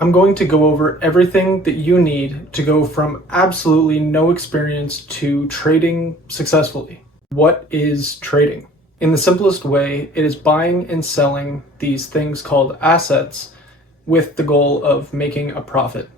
I'm going to go over everything that you need to go from absolutely no experience to trading successfully. What is trading? In the simplest way, it is buying and selling these things called assets with the goal of making a profit.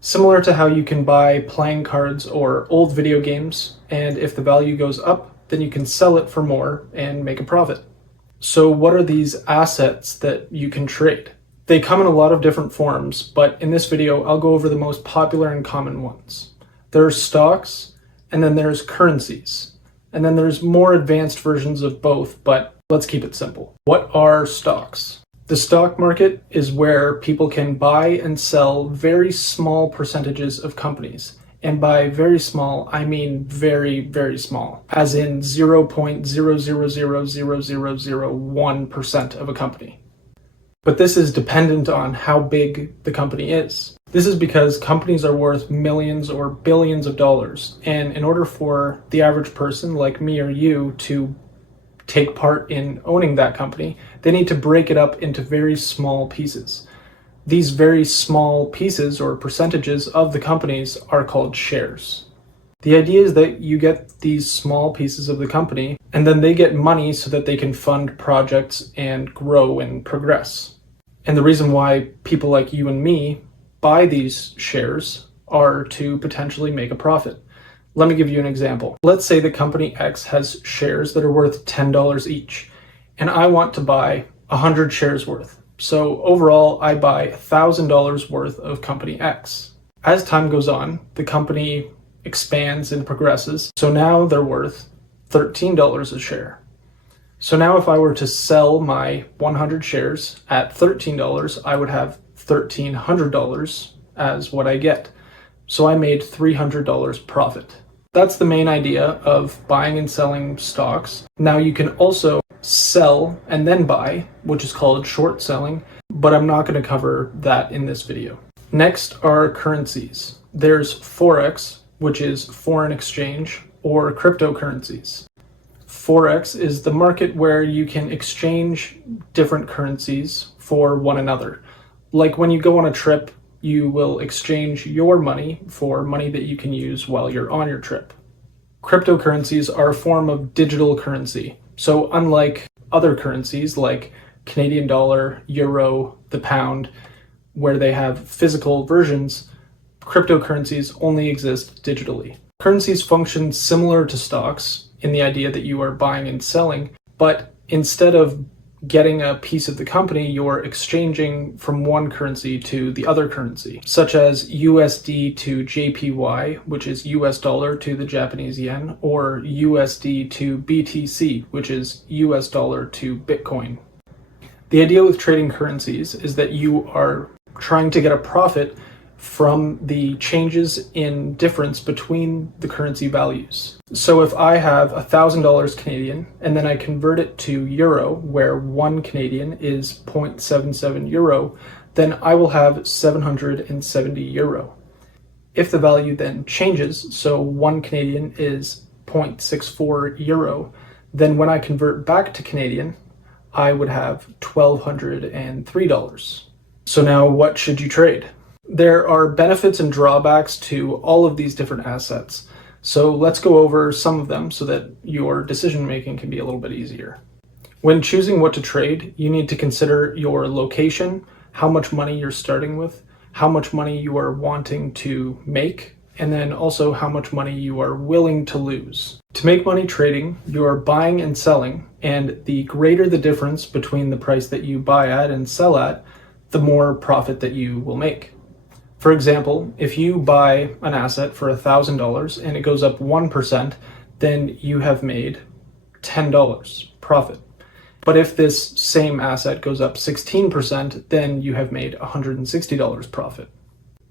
Similar to how you can buy playing cards or old video games, and if the value goes up, then you can sell it for more and make a profit. So what are these assets that you can trade? They come in a lot of different forms, but in this video, I'll go over the most popular and common ones. There's stocks, and then there's currencies. And then there's more advanced versions of both, but let's keep it simple. What are stocks? The stock market is where people can buy and sell very small percentages of companies. And by very small, I mean very, very small, as in 0.0000001% of a company. But this is dependent on how big the company is. This is because companies are worth millions or billions of dollars, and in order for the average person like me or you to take part in owning that company, they need to break it up into very small pieces. These very small pieces or percentages of the companies are called shares. The idea is that you get these small pieces of the company, and then they get money so that they can fund projects and grow and progress. And the reason why people like you and me buy these shares are to potentially make a profit. Let me give you an example. Let's say the company X has shares that are worth $10 each, and I want to buy 100 shares worth. So overall, I buy $1,000 worth of company X. As time goes on, the company expands and progresses, so now they're worth $13 a share. So now if I were to sell my 100 shares at $13, I would have $1,300 as what I get. So I made $300 profit. That's the main idea of buying and selling stocks. Now you can also sell and then buy, which is called short selling, but I'm not going to cover that in this video. Next are currencies. There's Forex, which is foreign exchange, or cryptocurrencies. Forex is the market where you can exchange different currencies for one another. Like when you go on a trip, you will exchange your money for money that you can use while you're on your trip. Cryptocurrencies are a form of digital currency. So unlike other currencies like Canadian dollar, euro, the pound, where they have physical versions, cryptocurrencies only exist digitally. Currencies function similar to stocks in the idea that you are buying and selling, but instead of getting a piece of the company, you're exchanging from one currency to the other currency, such as USD to JPY, which is US dollar to the Japanese yen, or USD to BTC, which is US dollar to Bitcoin. The idea with trading currencies is that you are trying to get a profit from the changes in difference between the currency values. So if I have $1,000 Canadian and then I convert it to euro, where 1 Canadian is 0.77 euro, then I will have 770 euro. If the value then changes, so 1 Canadian is 0.64 euro, then when I convert back to Canadian, I would have $1,203. So now what should you trade? There are benefits and drawbacks to all of these different assets. So let's go over some of them so that your decision making can be a little bit easier. When choosing what to trade, you need to consider your location, how much money you're starting with, how much money you are wanting to make, and then also how much money you are willing to lose. To make money trading, you are buying and selling, and the greater the difference between the price that you buy at and sell at, the more profit that you will make. For example, if you buy an asset for $1,000 and it goes up 1%, then you have made $10 profit. But if this same asset goes up 16%, then you have made $160 profit.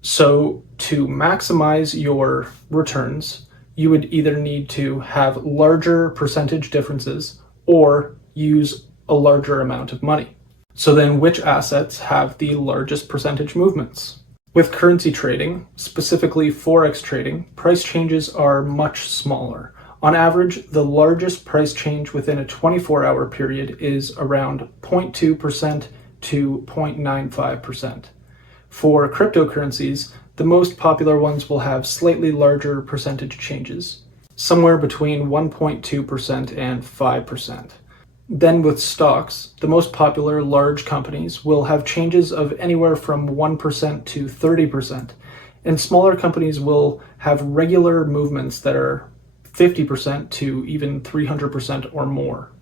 So to maximize your returns, you would either need to have larger percentage differences or use a larger amount of money. So then which assets have the largest percentage movements? With currency trading, specifically Forex trading, price changes are much smaller. On average, the largest price change within a 24-hour period is around 0.2% to 0.95%. For cryptocurrencies, the most popular ones will have slightly larger percentage changes, somewhere between 1.2% and 5%. Then with stocks, the most popular large companies will have changes of anywhere from 1% to 30%, and smaller companies will have regular movements that are 50% to even 300% or more.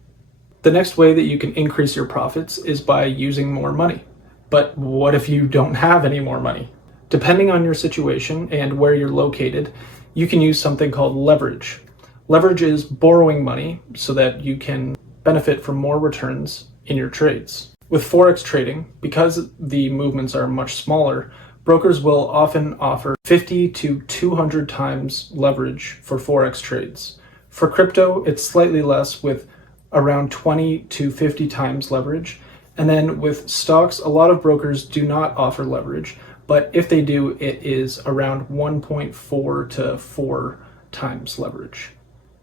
The next way that you can increase your profits is by using more money. But what if you don't have any more money? Depending on your situation and where you're located, you can use something called leverage. Leverage is borrowing money so that you can benefit from more returns in your trades. With Forex trading, because the movements are much smaller, brokers will often offer 50 to 200 times leverage for Forex trades. For crypto, it's slightly less with around 20 to 50 times leverage. And then with stocks, a lot of brokers do not offer leverage, but if they do, it is around 1.4 to 4 times leverage.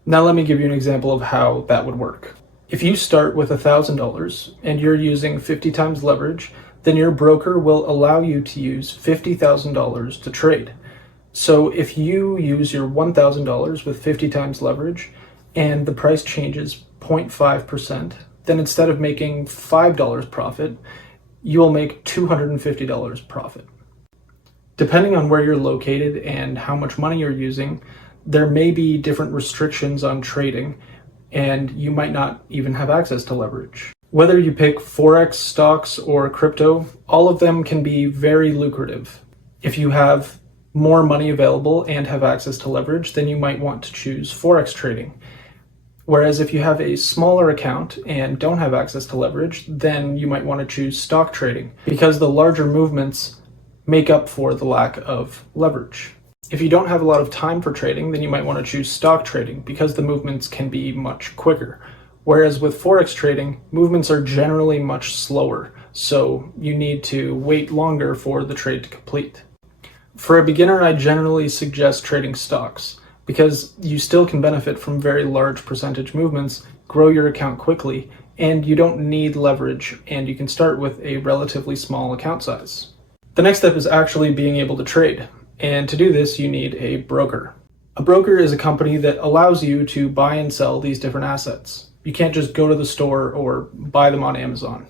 Now let me give you an example of how that would work. If you start with $1,000 and you're using 50 times leverage, then your broker will allow you to use $50,000 to trade. So if you use your $1,000 with 50 times leverage and the price changes 0.5%, then instead of making $5 profit, you will make $250 profit. Depending on where you're located and how much money you're using, there may be different restrictions on trading, and you might not even have access to leverage. Whether you pick Forex, stocks, or crypto, all of them can be very lucrative. If you have more money available and have access to leverage, then you might want to choose Forex trading. Whereas if you have a smaller account and don't have access to leverage, then you might want to choose stock trading because the larger movements make up for the lack of leverage. If you don't have a lot of time for trading, then you might want to choose stock trading because the movements can be much quicker. Whereas with Forex trading, movements are generally much slower, so you need to wait longer for the trade to complete. For a beginner, I generally suggest trading stocks because you still can benefit from very large percentage movements, grow your account quickly, and you don't need leverage, and you can start with a relatively small account size. The next step is actually being able to trade. And to do this, you need a broker. A broker is a company that allows you to buy and sell these different assets. You can't just go to the store or buy them on Amazon.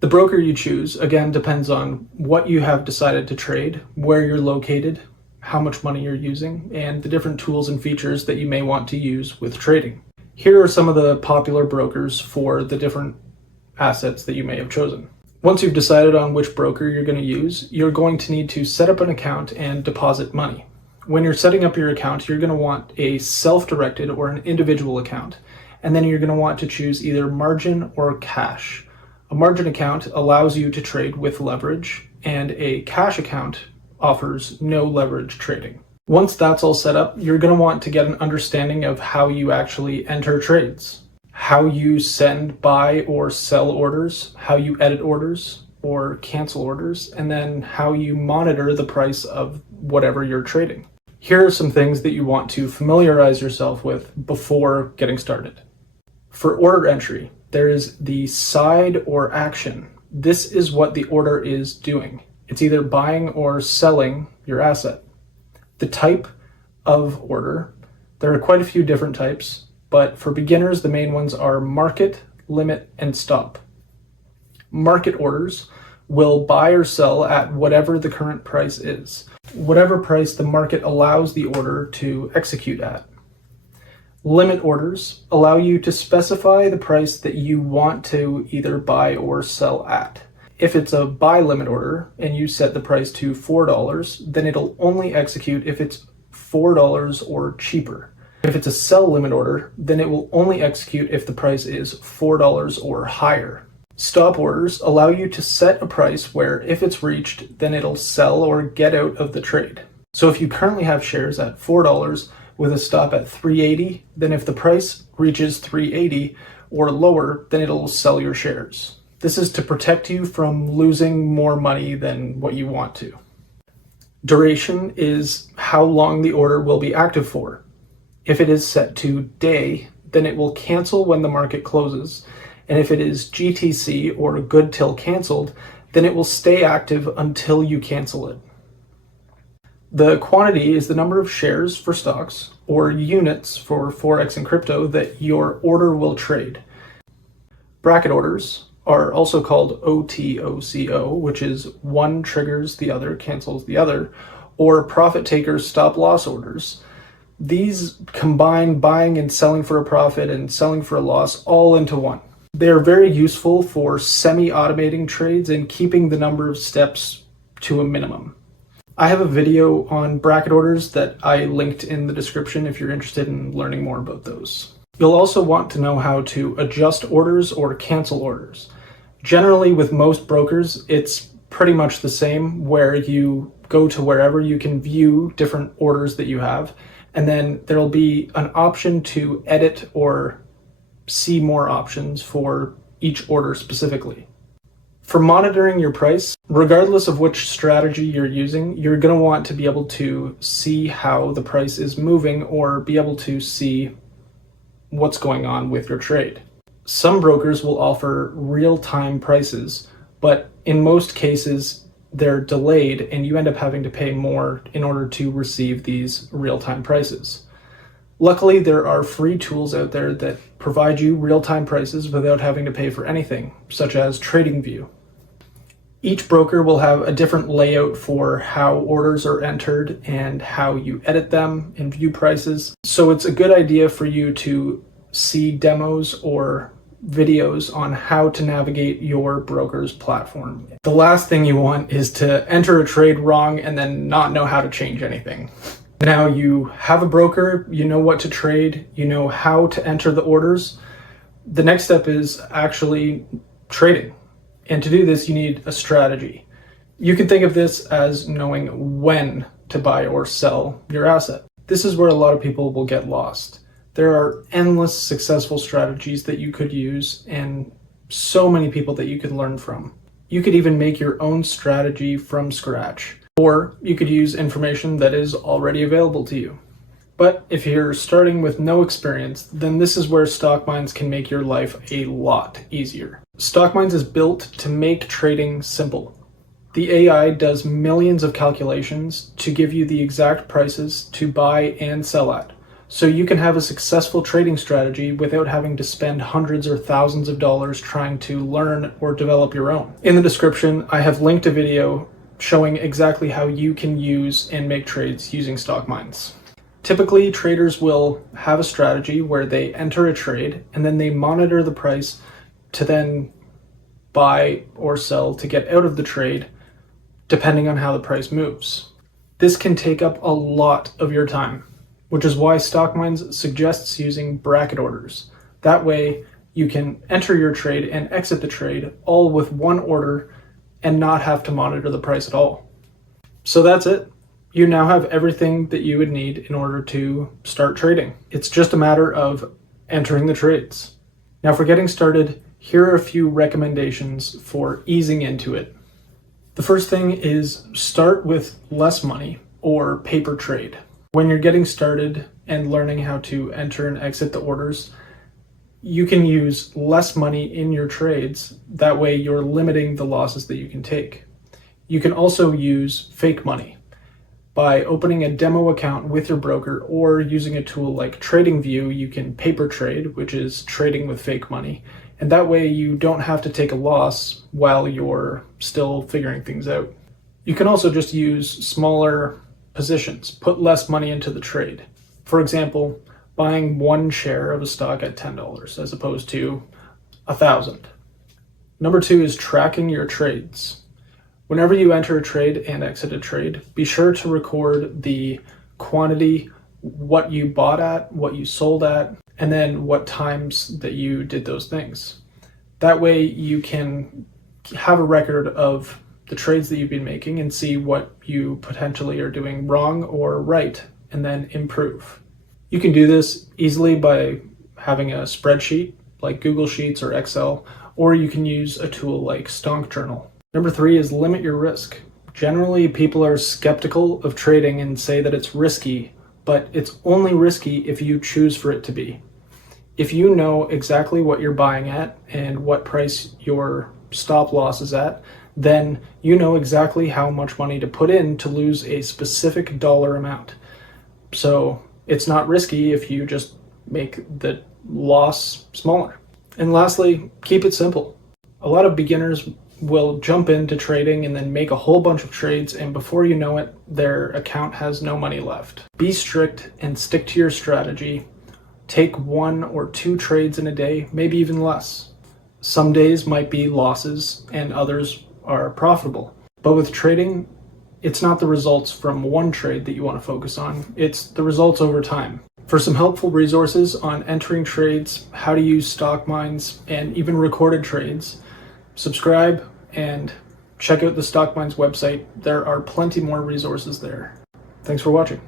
The broker you choose, again, depends on what you have decided to trade, where you're located, how much money you're using, and the different tools and features that you may want to use with trading. Here are some of the popular brokers for the different assets that you may have chosen. Once you've decided on which broker you're going to use, you're going to need to set up an account and deposit money. When you're setting up your account, you're going to want a self-directed or an individual account, and then you're going to want to choose either margin or cash. A margin account allows you to trade with leverage, and a cash account offers no leverage trading. Once that's all set up, you're going to want to get an understanding of how you actually enter trades, how you send, buy, or sell orders, how you edit orders or cancel orders, and then how you monitor the price of whatever you're trading. Here are some things that you want to familiarize yourself with before getting started. For order entry, there is the side or action. This is what the order is doing. It's either buying or selling your asset. The type of order, there are quite a few different types, but for beginners, the main ones are market, limit, and stop. Market orders will buy or sell at whatever the current price is, whatever price the market allows the order to execute at. Limit orders allow you to specify the price that you want to either buy or sell at. If it's a buy limit order and you set the price to $4, then it'll only execute if it's $4 or cheaper. If it's a sell limit order, then it will only execute if the price is $4 or higher. Stop orders allow you to set a price where if it's reached, then it'll sell or get out of the trade. So if you currently have shares at $4 with a stop at $3.80, then if the price reaches $3.80 or lower, then it'll sell your shares. This is to protect you from losing more money than what you want to. Duration is how long the order will be active for. If it is set to day, then it will cancel when the market closes. And if it is GTC or good till canceled, then it will stay active until you cancel it. The quantity is the number of shares for stocks or units for Forex and crypto that your order will trade. Bracket orders are also called OTOCO, which is one triggers the other, cancels the other, or profit takers stop loss orders. These combine buying and selling for a profit and selling for a loss all into one. They are very useful for semi-automating trades and keeping the number of steps to a minimum. I have a video on bracket orders that I linked in the description if you're interested in learning more about those. You'll also want to know how to adjust orders or cancel orders. Generally, with most brokers, it's pretty much the same, where you go to wherever you can view different orders that you have, and then there'll be an option to edit or see more options for each order specifically. For monitoring your price, regardless of which strategy you're using, you're going to want to be able to see how the price is moving or be able to see what's going on with your trade. Some brokers will offer real-time prices, but in most cases they're delayed and you end up having to pay more in order to receive these real-time prices. Luckily, there are free tools out there that provide you real-time prices without having to pay for anything, such as TradingView. Each broker will have a different layout for how orders are entered and how you edit them and view prices. So it's a good idea for you to see demos or videos on how to navigate your broker's platform. The last thing you want is to enter a trade wrong and then not know how to change anything. Now you have a broker, you know what to trade, you know how to enter the orders. The next step is actually trading. And to do this, you need a strategy. You can think of this as knowing when to buy or sell your asset. This is where a lot of people will get lost. There are endless successful strategies that you could use and so many people that you could learn from. You could even make your own strategy from scratch, or you could use information that is already available to you. But if you're starting with no experience, then this is where Stockminds can make your life a lot easier. Stockminds is built to make trading simple. The AI does millions of calculations to give you the exact prices to buy and sell at, so you can have a successful trading strategy without having to spend hundreds or thousands of dollars trying to learn or develop your own. In the description, I have linked a video showing exactly how you can use and make trades using Stockminds. Typically, traders will have a strategy where they enter a trade and then they monitor the price to then buy or sell to get out of the trade, depending on how the price moves. This can take up a lot of your time, which is why Stockminds suggests using bracket orders. That way, you can enter your trade and exit the trade all with one order and not have to monitor the price at all. So that's it. You now have everything that you would need in order to start trading. It's just a matter of entering the trades. Now, for getting started, here are a few recommendations for easing into it. The first thing is start with less money or paper trade. When you're getting started and learning how to enter and exit the orders, you can use less money in your trades. That way you're limiting the losses that you can take. You can also use fake money by opening a demo account with your broker, or using a tool like TradingView. You can paper trade, which is trading with fake money. And that way you don't have to take a loss while you're still figuring things out. You can also just use smaller positions, put less money into the trade. For example, buying one share of a stock at $10 as opposed to 1,000. Number 2 is tracking your trades. Whenever you enter a trade and exit a trade, be sure to record the quantity, what you bought at, what you sold at, and then what times that you did those things. That way you can have a record of the trades that you've been making and see what you potentially are doing wrong or right, and then improve. You can do this easily by having a spreadsheet like Google Sheets or Excel, or you can use a tool like Stonk Journal. Number 3 is limit your risk. Generally, people are skeptical of trading and say that it's risky, but it's only risky if you choose for it to be. If you know exactly what you're buying at and what price your stop loss is at, then you know exactly how much money to put in to lose a specific dollar amount. So it's not risky if you just make the loss smaller. And lastly, keep it simple. A lot of beginners will jump into trading and then make a whole bunch of trades, and before you know it, their account has no money left. Be strict and stick to your strategy. Take 1 or 2 trades in a day, maybe even less. Some days might be losses and others are profitable. But with trading, it's not the results from one trade that you want to focus on, it's the results over time. For some helpful resources on entering trades, how to use Stockminds, and even recorded trades, subscribe and check out the Stockminds website. There are plenty more resources there. Thanks for watching.